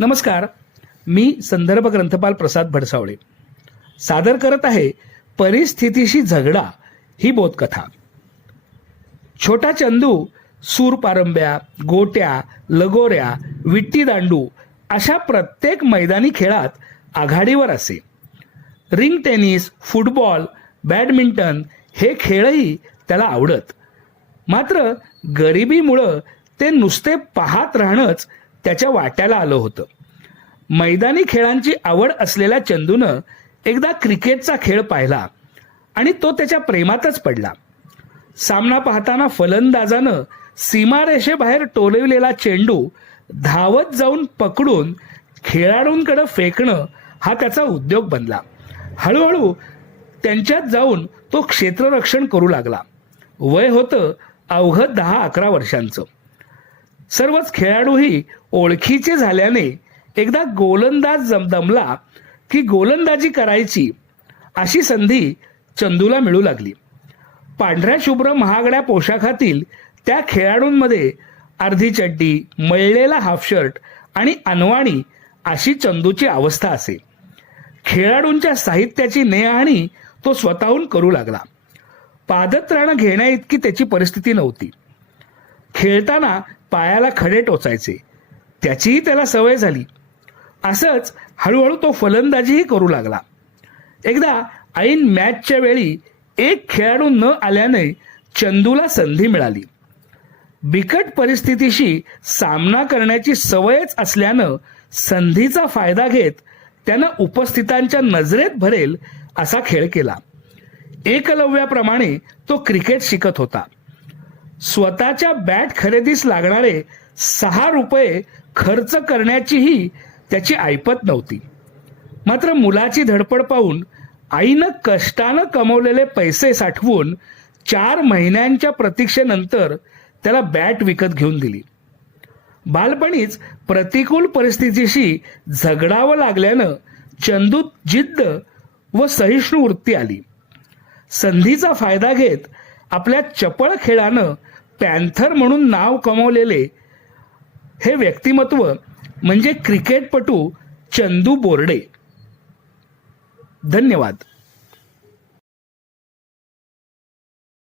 नमस्कार. मी संदर्भ ग्रंथपाल प्रसाद भडसावळे. सादर करत आहे परिस्थितीशी झगडा ही बोधकथा. छोटा चंदू सूर पारंब्या गोट्या लगोऱ्या विट्टी दांडू अशा प्रत्येक मैदानी खेळात आघाडीवर असे. रिंग टेनिस फुटबॉल बॅडमिंटन हे खेळही त्याला आवडत. मात्र गरिबीमुळं ते नुसते पाहत राहणंच त्याच्या वाट्याला आलं होतं. मैदानी खेळांची आवड असलेल्या चंदूनं एकदा क्रिकेटचा खेळ पाहिला आणि तो त्याच्या प्रेमातच पडला. सामना पाहताना फलंदाजानं सीमारेषेबाहेर टोलविलेला चेंडू धावत जाऊन पकडून खेळाडूंकडे फेकणं हा त्याचा उद्योग बनला. हळूहळू त्यांच्यात जाऊन तो क्षेत्ररक्षण करू लागला. वय होतं अवघं दहा अकरा वर्षांचं. सर्वच खेळाडूही ओळखीचे झाल्याने एकदा गोलंदाज जम दमला की गोलंदाजी करायची अशी संधी चंदूला मिळू लागली. पांढऱ्या शुभ्र महागड्या पोशाखातील त्या खेळाडूंमध्ये अर्धी चड्डी मळलेला हाफशर्ट आणि अनवाणी अशी चंदूची अवस्था असे. खेळाडूंच्या साहित्याची नेहाणी तो स्वतःहून करू लागला. पादत्राणं घेण्याइतकी त्याची परिस्थिती नव्हती. खेळताना पायाला खडे टोचायचे. त्याचीही त्याला सवय झाली. असंच हळूहळू तो फलंदाजीही करू लागला. एकदा ऐन मॅचच्या वेळी एक खेळाडू न आल्याने चंदूला संधी मिळाली. बिकट परिस्थितीशी सामना करण्याची सवयच असल्यानं संधीचा फायदा घेत त्यानं उपस्थितांच्या नजरेत भरेल असा खेळ केला. एकलव्याप्रमाणे तो क्रिकेट शिकत होता. स्वतःच्या बॅट खरेदीस लागणारे सहा रुपये खर्च करण्याचीही त्याची ऐपत नव्हती. मात्र मुलाची धडपड पाहून आईनं कष्टानं कमवलेले पैसे साठवून चार महिन्यांच्या प्रतीक्षेनंतर त्याला बॅट विकत घेऊन दिली. बालपणीच प्रतिकूल परिस्थितीशी झगडावं लागल्यानं चंदूत जिद्द व सहिष्णू वृत्ती आली. संधीचा फायदा घेत आपल्या चपळ खेळानं पॅन्थर म्हणून नाव कमावलेले हे व्यक्तिमत्व म्हणजे क्रिकेटपटू चंदू बोर्डे. धन्यवाद.